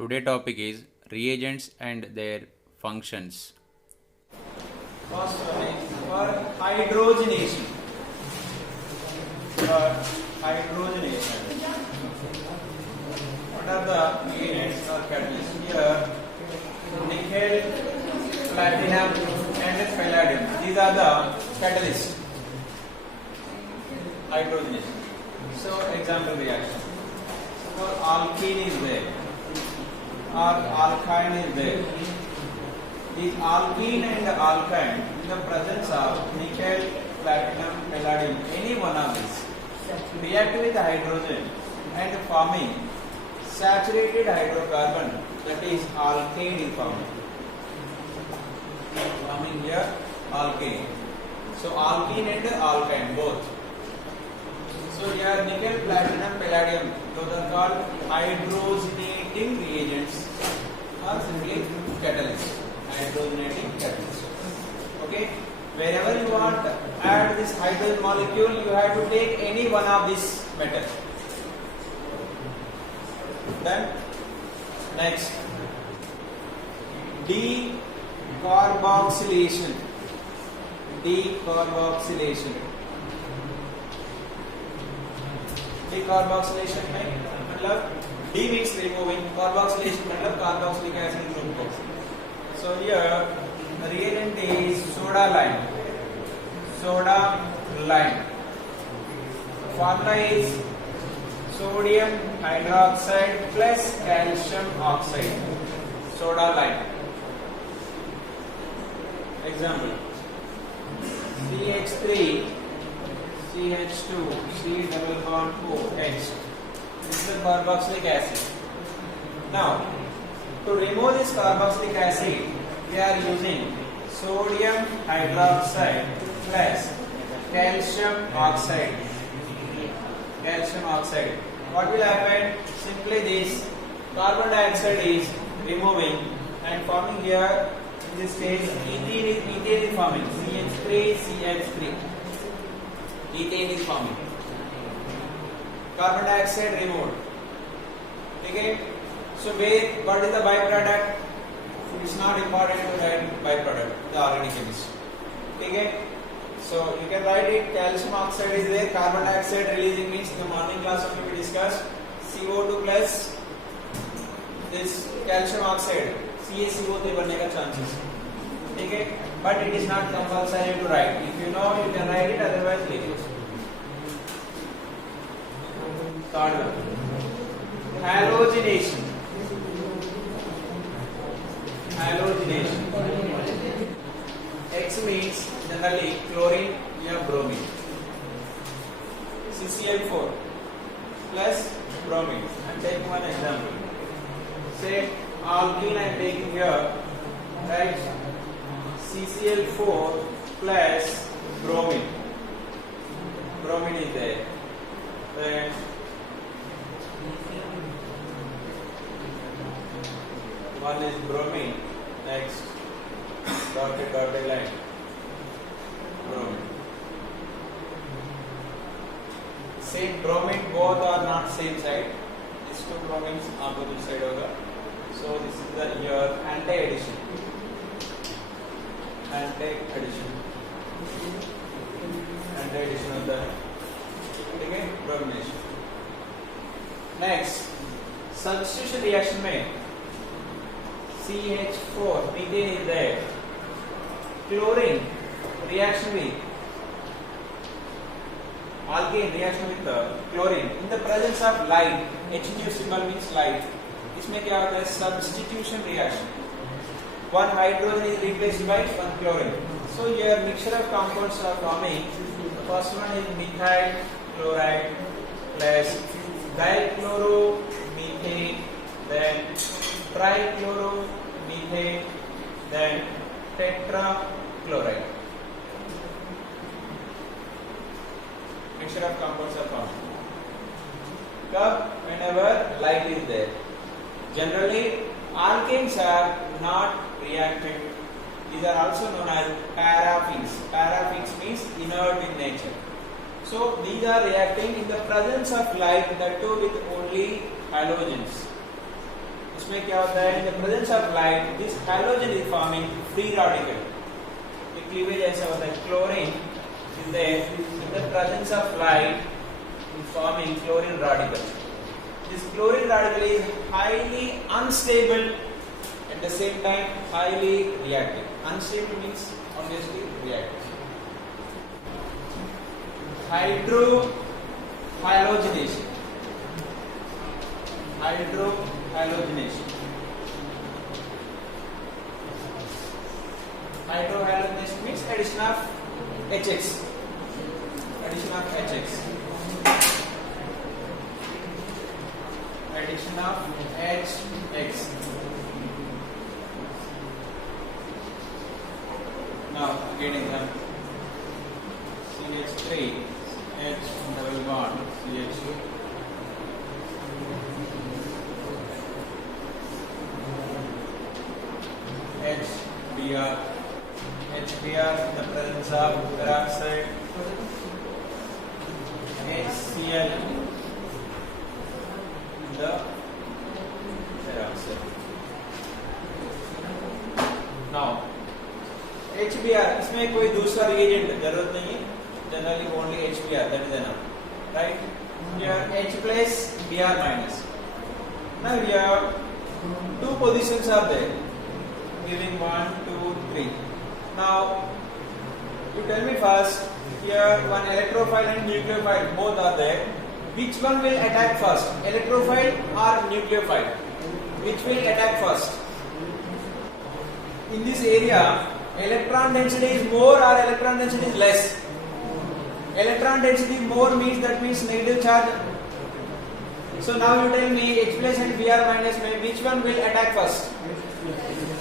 Today topic is reagents and their functions. First one is for hydrogenation. What are the reagents or catalysts? Here, nickel, platinum, and palladium. These are the catalysts. Hydrogenation. So, example reaction. So, alkene is there, or alkyne is there. Is alkene and alkyne in the presence of nickel, platinum, palladium, any one of these, react with hydrogen and forming saturated hydrocarbon, that is alkane is forming. Forming here alkane. So alkene and alkyne both. So here nickel, platinum, palladium, those are called hydrogenating reagents or simply catalysts. Hydrogenating catalyst. Okay, wherever you want to add this hydrogen molecule, you have to take any one of these metals. Then next, decarboxylation. Decarboxylation में मतलब D means removing, carboxylation मतलब carboxylic acid group को. So here the reagent is soda lime. Soda lime. Formula is sodium hydroxide plus calcium oxide. Soda lime. Example: CH3, CH2, C double bond O H. This is the carboxylic acid. Now, to remove this carboxylic acid, we are using sodium hydroxide plus calcium oxide. Calcium oxide. What will happen? Simply this carbon dioxide is removing and forming here. In this case, ethane is forming. CH3, CH3. Ethane is forming. Carbon dioxide removed. Okay. So what is the byproduct? It's not important to write byproduct, the organic chemistry. Okay? So you can write it, calcium oxide is there, carbon dioxide releasing means in the morning class only we discussed CO2 plus this calcium oxide, CaCO3 बनने का chances. Okay? But it is not compulsory to write. If you know, you can write it, otherwise leave it. Third one, halogenation. Halogenation. X means generally chlorine or bromine. CCl4 plus bromine. I am taking one example. Say alkene I am taking here, right? CCl4 plus bromine. Bromine is there. Then one is bromine. Next, dotted line, bromine. Same bromine, both are not same side. These two bromines opposite side hoga. So this is the your anti-addition. Anti-addition of the bromination. Next, substitution reaction में CH4 methane is there. Chlorine reaction with alkane reaction with chlorine in the presence of light. Hg symbol means light. इसमें क्या होता है? Substitution reaction. One hydrogen is replaced by one chlorine. So here mixture of compounds are forming. The first one is methyl chloride plus dichloromethane, then trichloromethane, then tetrachloride. Mixture of compounds are formed. Whenever light is there. Generally, alkanes are not reactive. These are also known as paraffins. Paraffins means inert in nature. So these are reacting in the presence of light, that too with only halogens. इसमें क्या होता है, in the presence of light this halogen is forming free radical. ये cleavage ऐसा होता है, chlorine is there in the presence of light is forming chlorine radical. This chlorine radical is highly unstable, at the same time highly reactive. Unstable means obviously reactive. Hydrohalogenation. Hydrohalogenation. Hydrohalogenation means addition of HX. Addition of HX. Addition of HX. Now again example. CH3 H double bond CH2. HBr. HBr in the presence of peroxide. HCl in the peroxide. Now HBr इसमें कोई दूसरा reagent जरूरत नहीं है, generally only HBr, that is enough, right? Here H plus Br minus. Now here two positions are there, giving 1, 2, 3. Now you tell me first, here one electrophile and nucleophile both are there. Which one will attack first, electrophile or nucleophile? Which will attack first? In this area, electron density is more or electron density is less? Electron density more means that means negative charge. So now you tell me H plus and Br minus, which one will attack first?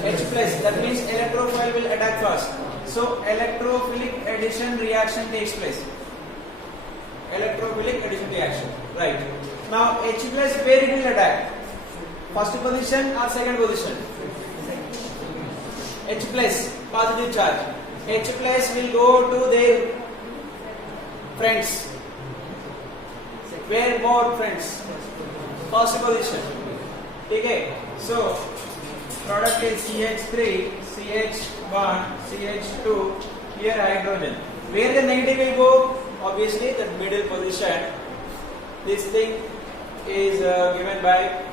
H plus, that means electrophile will attack first. So electrophilic addition reaction takes place. Electrophilic addition reaction, right? Now H plus where it will attack? First position or second position? H plus, positive charge. H plus will go to their friends. Where more friends? First position. Okay. So product is CH3, CH1, CH2. Here hydrogen. Where the negative will go? Obviously the middle position. This thing is given by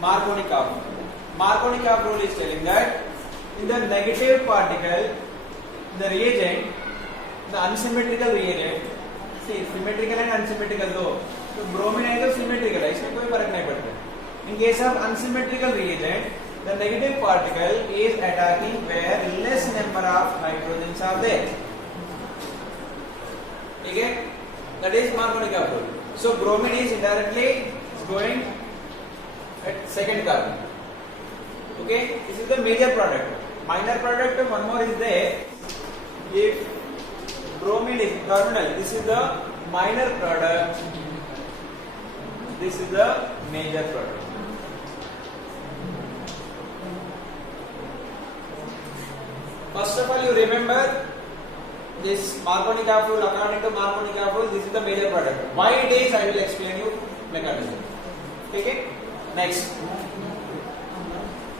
Markovnikov. Markovnikov rule is telling that in the negative particle, the reagent, the unsymmetrical reagent, see symmetrical and unsymmetrical though. So bromine है तो symmetrical है, इसमें कोई फर्क नहीं पड़ता. In case of unsymmetrical reagent, the negative particle is attacking where less number of hydrogens are there. Okay, that is Markovnikov rule. So bromine is indirectly going at second carbon. Okay, this is the major product. Minor product, one more is there. If bromine is terminal, this is the minor product. This is the major product. First of all, you remember this Markovnikov rule. According to Markovnikov rule, this is the major product. Why it is, I will explain you mechanism. Okay. Next,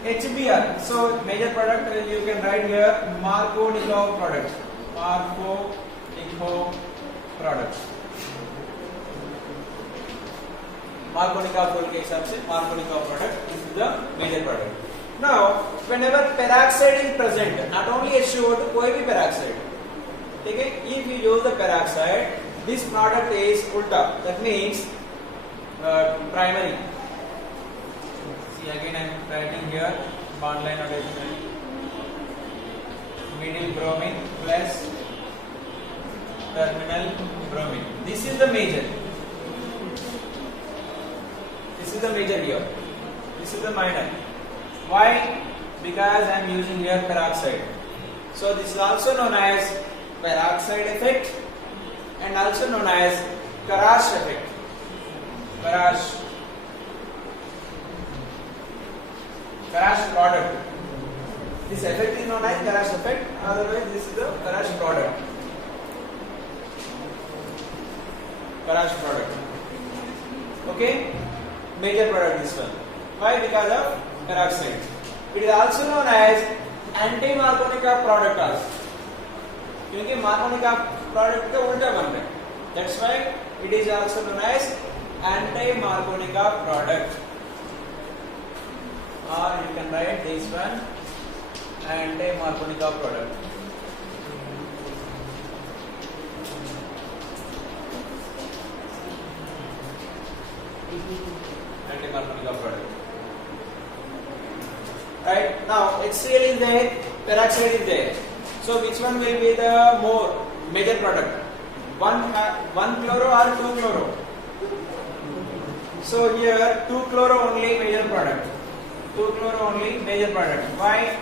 HBr. So major product you can write here Markovnikov product. Markovnikov product. Markovnikov rule के हिसाब से Markovnikov product is the major product. Now, whenever peroxide is present, not only H2O2, कोई भी peroxide, ठीक है? If you use the peroxide, this product is ulta. That means primary. See again, I am writing here bond line notation. Middle bromine plus terminal bromine. This is the major. This is the major here. This is the minor. Why? Because I am using here peroxide. So this is also known as peroxide effect and also known as Karash effect. Karash product. This effect is known as Karash effect. Otherwise, this is the Karash product. Karash product. Okay. Major product this one. Why? Because of peroxide. It is also known as anti-Markovnikov product also. क्योंकि Markovnikov product के उल्टा बन रहे हैं. That's why it is also known as anti-Markovnikov product. Or you can write this one anti-Markovnikov product. Anti-Markovnikov product. Right now, HCl is there, peroxide is there. So which one will be the more major product? One chloro or two chloro? So here two chloro only major product. Two chloro only major product. Why?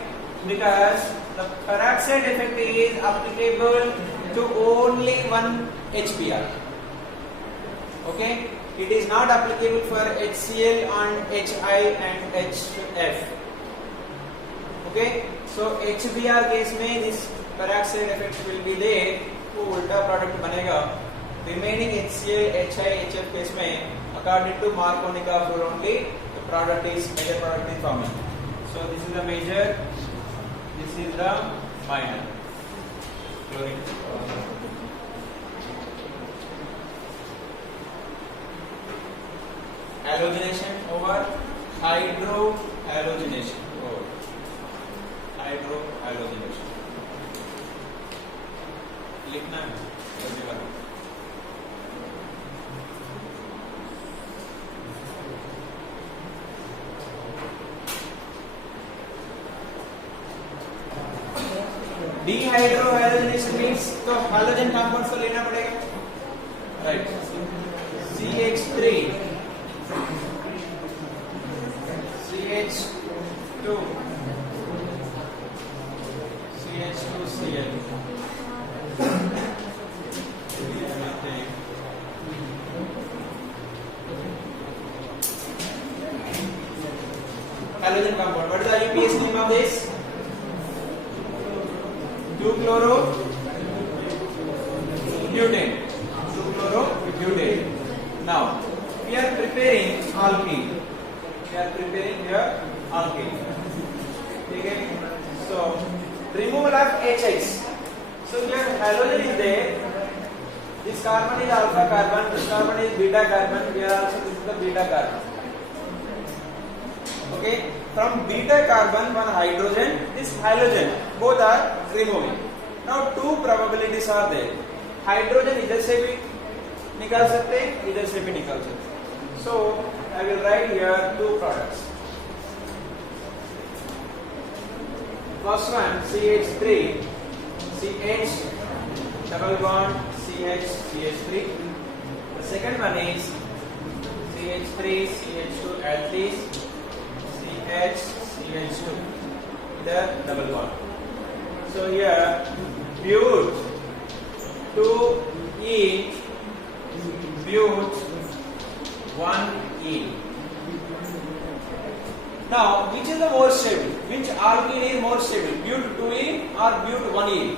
Because the peroxide effect is applicable to only one HBr. Okay? It is not applicable for HCl and HI and HF. Okay? So HBr case में this peroxide effect will be there, तो उल्टा product बनेगा. Remaining HCl, HI, HF case में according to Markovnikov rule only the product is major product is forming. So this is the major, this is the minor. Chlorine. Halogenation over hydrohalogenation. Hydrohalogenation. लिखना है Dehydrohalogenation means तो halogen compounds को लेना पड़ेगा. Right. CH3 CH2 CH2Cl. Halogen compound. What is the IUPAC name of this? 2-chloro-butane. 2-chloro-butane. Now we are preparing alkene. Okay. So removal of HX. So here halogen is there. This carbon is alpha carbon. This carbon is beta carbon. Here also this is the beta carbon. Okay. From beta carbon one hydrogen. This halogen. Both are removing. Now two probabilities are there. Hydrogen इधर से भी निकाल सकते हैं, इधर से भी निकाल सकते हैं. So I will write here two products. First one CH3 CH double bond CH CH3. The second one is CH3 CH2 aldehyde CH CH2. The double bond. So here but 2E but 1E. Now, which is the more stable? Which alkene is more stable? But 2E or but 1E?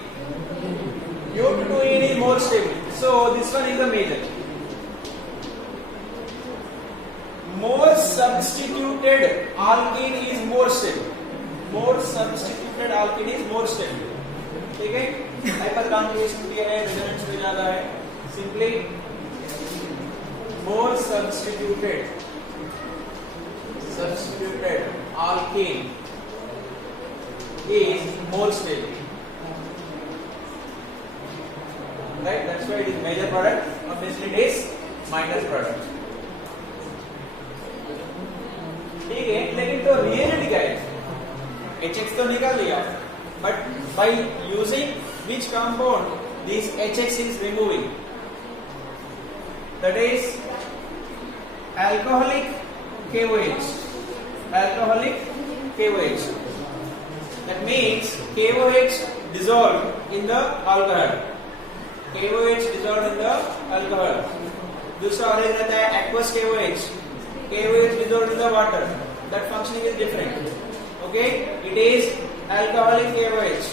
But 2E is more stable. So this one is the major. More substituted alkene is more stable. More substituted alkene is more stable. ठीक है? Hyper conjugation भी है, resonance भी ज्यादा है. Simply more substituted alkene is more stable. Right? That's why it is major product. Obviously it is minor product. ठीक है, लेकिन तो रिएजेंट क्या है? HX तो निकाल लिया, but by using which compound this HX is removing? That is alcoholic KOH. Alcoholic KOH. That means KOH dissolved in the alcohol. KOH dissolved in the alcohol. दूसरा ऑरेंज रहता है aqueous KOH. KOH dissolved in the water. That functioning is different. Okay? It is alcoholic KOH.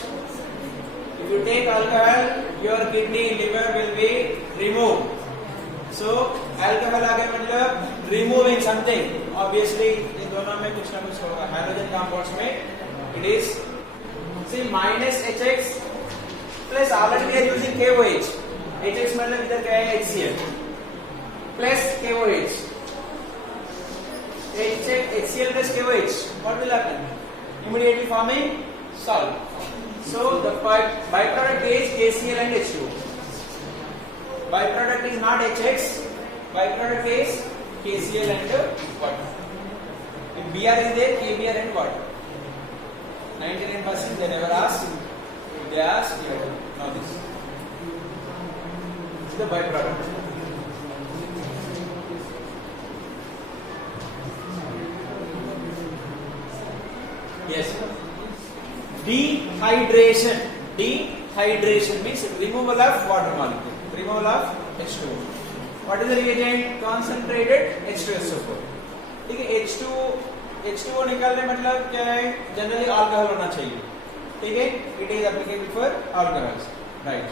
If you take alcohol, your kidney, liver will be removed. So alcohol आ गया मतलब removing something. Obviously, in दोनों में कुछ ना कुछ होगा. Hydrogen compounds में it is see minus HX plus already we are using KOH. HX मतलब इधर क्या है HCl plus KOH. HCl plus KOH. What will happen? Immediately forming salt. So the byproduct is KCl and H2O. Byproduct is not HX. Byproduct is KCl and water. If Br is there, KBr and water. 99% they never ask. If they ask, you have to know this. This is the byproduct. Yes. Dehydration. Dehydration means removal of water molecule. Removal of H2O. What is the reagent? Concentrated H2SO4. ठीक है, H2O निकालने मतलब क्या है? Generally alcohol होना चाहिए. ठीक है, it is applicable for alcohols. Right.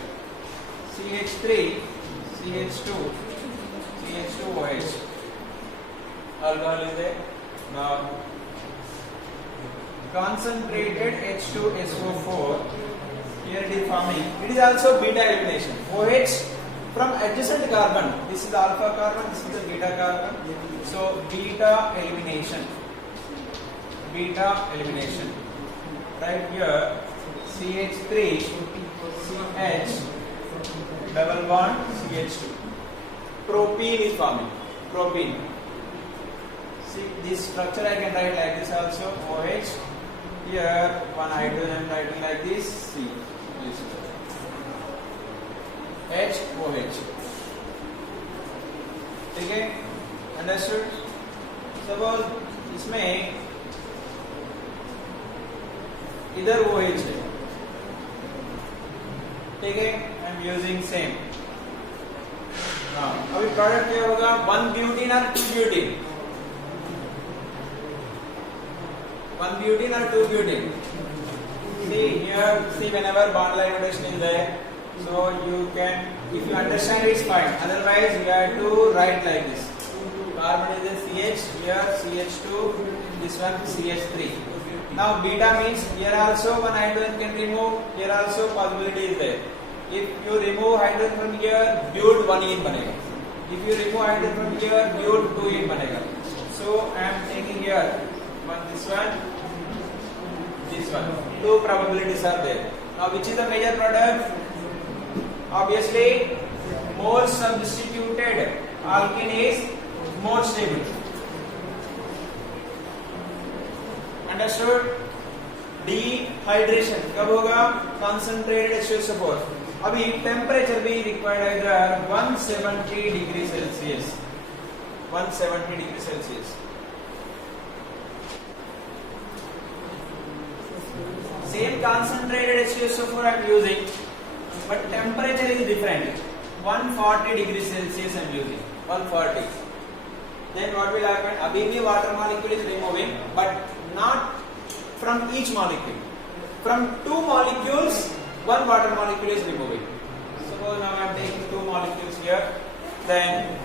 CH3, CH2, CH2OH. Alcohol is there. Now concentrated H2SO4. Here it is forming. It is also beta elimination. OH from adjacent carbon. This is the alpha carbon. This is the beta carbon. So beta elimination. Beta elimination. Right here, CH3, CH, double bond, CH2. Propene is forming. Propene. See this structure I can write like this also. OH. Here one hydrogen writing like this. C. This. H, OH. ठीक है? Understood? Suppose इसमें इधर OH है. ठीक है? I am using same. Now अभी product क्या होगा? 1 butene और 2 butene. 1 butene or 2 butene. See here, see whenever bond line notation is there, so you can, if you understand it's fine. Otherwise you have to write like this. Carbon is a CH, here CH2, this one CH3. Now beta means here also one hydrogen can remove. Here also possibility is there. If you remove hydrogen from here, but 1 बनेगा. If you remove hydrogen from here, but 2 बनेगा. So I am taking here this one. Two probabilities are there. Now which is the major product? Obviously more substituted alkene is more stable. Understood? Dehydration कब होगा? Concentrated H2SO4. अभी temperature भी required है इधर 170 degree Celsius. 170 degree Celsius. Same concentrated H2SO4 I am using, but temperature is different. 140 degrees Celsius I am using. 140. Then what will happen? Abhi bhi water molecule is removing, but not from each molecule. From 2 molecules, 1 water molecule is removing. Suppose now I am taking 2 molecules here. Then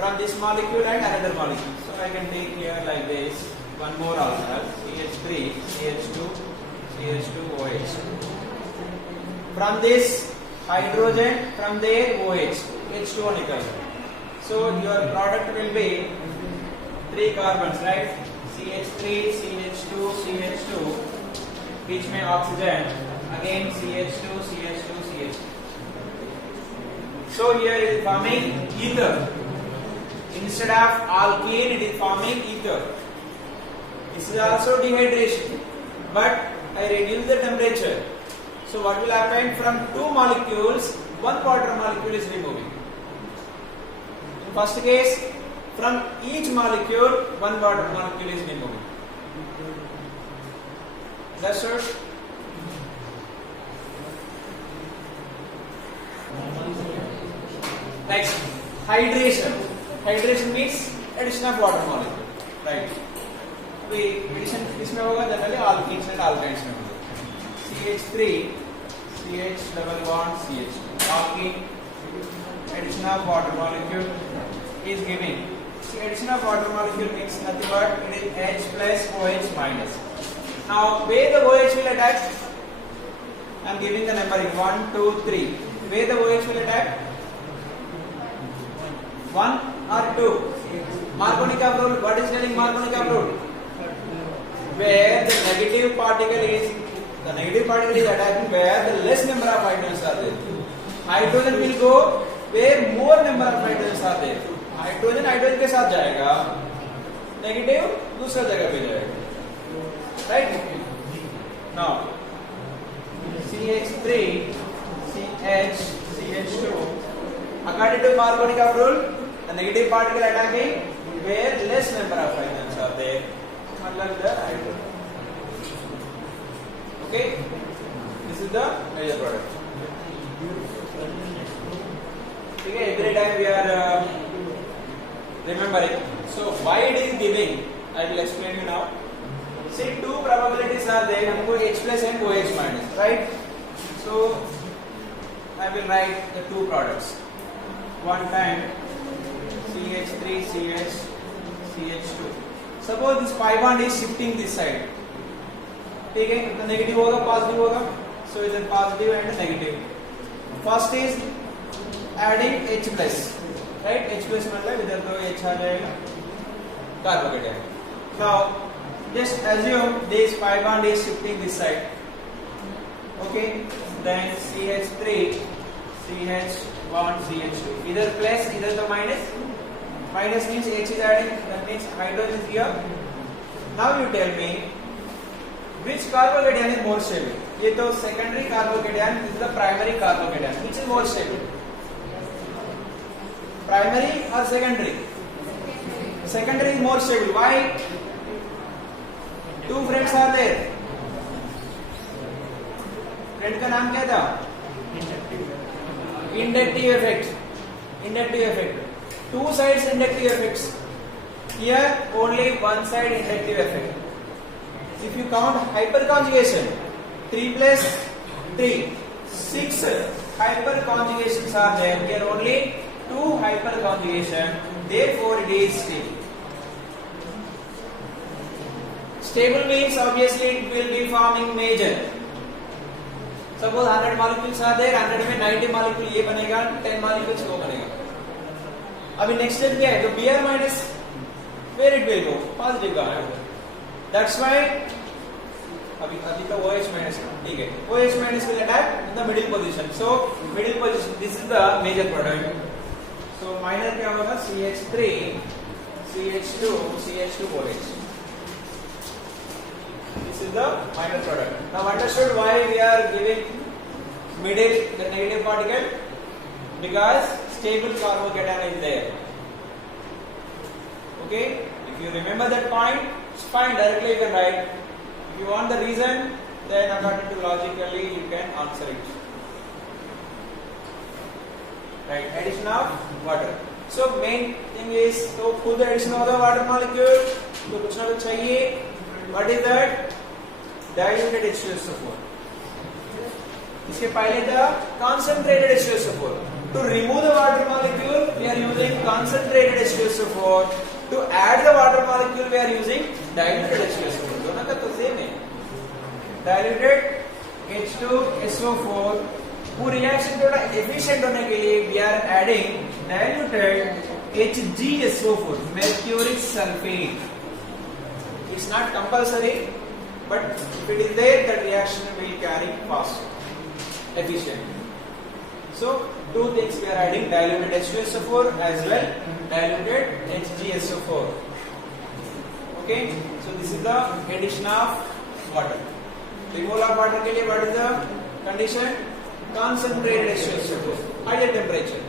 from this molecule and another molecule. So I can take here like this. One more alcohol. CH3, CH2. CH2OH. From this hydrogen, from there OH, H2O निकल. So your product will be 3 carbons, right? CH3, CH2, CH2. Which में oxygen. Again CH2, CH2, CH2. So here it is forming ether. Instead of alkene, it is forming ether. This is also dehydration, but I reduce the temperature. So what will happen? From 2 molecules, 1 water molecule is removing. In first case, from each molecule, 1 water molecule is removing. That's it. Next, hydration. Hydration means addition of water molecule, right? अभी addition किसमें होगा? Generally alkenes and alkynes में होगा. CH3, CH double bond CH. Alkene, addition of water molecule is giving See, addition of water molecule means nothing but it is H plus OH minus. Now, where the OH will attack? I am giving the numbering 1, 2, 3. Where the OH will attack? 1 or 2? Markovnikov rule. What is telling Markovnikov rule? Where the negative particle is attacking where the less number of hydrogens are there. Hydrogen will go where more number of hydrogens are there. Hydrogen के साथ जाएगा, negative दूसरा जगह पे जाएगा, right? Now CH3 CH CH2 according to Markovnikov rule, the negative particle attacking where less number of hydrogens are there, मतलब the hydrogen. Okay, this is the major product. Okay, every time we are remembering. So why it is giving, I will explain you now. See, two probabilities are there. हमको H plus and OH minus, right? So I will write the two products. One time CH3 CH CH2. Suppose this pi bond is shifting this side. ठीक है, तो negative होगा, positive होगा. So is it positive and negative? First is adding H plus. Right? H plus मतलब इधर तो H आ जाएगा, carbocation. Now, just assume this pi bond is shifting this side. Okay, then CH3, CH1, CH2. Either plus, either the minus. Minus means H is adding. That means hydrogen is here. Now you tell me which carbocation is more stable. ये तो secondary carbocation. This is the primary carbocation. Which is more stable? Primary or secondary? Secondary is more stable. Why? Two friends are there. Friend का नाम क्या था? Inductive effect. Inductive effect. Two sides inductive effects. Here only one side inductive effect. If you count hyperconjugation, 3 plus 3, 6 hyperconjugations are there. Here only 2 hyperconjugation, therefore it is stable. Stable means obviously it will be forming major. Suppose 100 molecules are there, 100 में 90 molecule ये बनेगा, 10 molecules वो बनेगा. अभी next step क्या है? तो Br minus, where it will go? Positive का है. That's why अभी तो OH minus, ठीक है. OH minus will attack in the middle position. So middle position, this is the major product. So minor क्या होगा? CH3, CH2, CH2 OH. This is the minor product. Now understood why we are giving middle the negative particle? Because stable carbocation is there. Okay? If you remember that point, it's fine. Directly you can write. If you want the reason, then according to logically you can answer it. Right, addition of water. So main thing is to खुद addition of the water molecule. तो कुछ ना कुछ चाहिए. What is that? Diluted H2SO4. इसके पहले था concentrated H2SO4. To remove the water molecule, we are using concentrated H2SO4. To add the water molecule, we are using diluted H2SO4. दोनों का तो same है. Diluted H2SO4. वो रिएक्शन थोड़ा efficient होने के लिए we are adding diluted HgSO4, mercuric sulfate. It's not compulsory, but if it is there, that reaction will carry fast, efficient. So two things we are adding: diluted H2SO4 as well, diluted HgSO4. Okay, so this is the addition of water. Removal of water के लिए what is the condition? Concentrated H2SO4, higher temperature.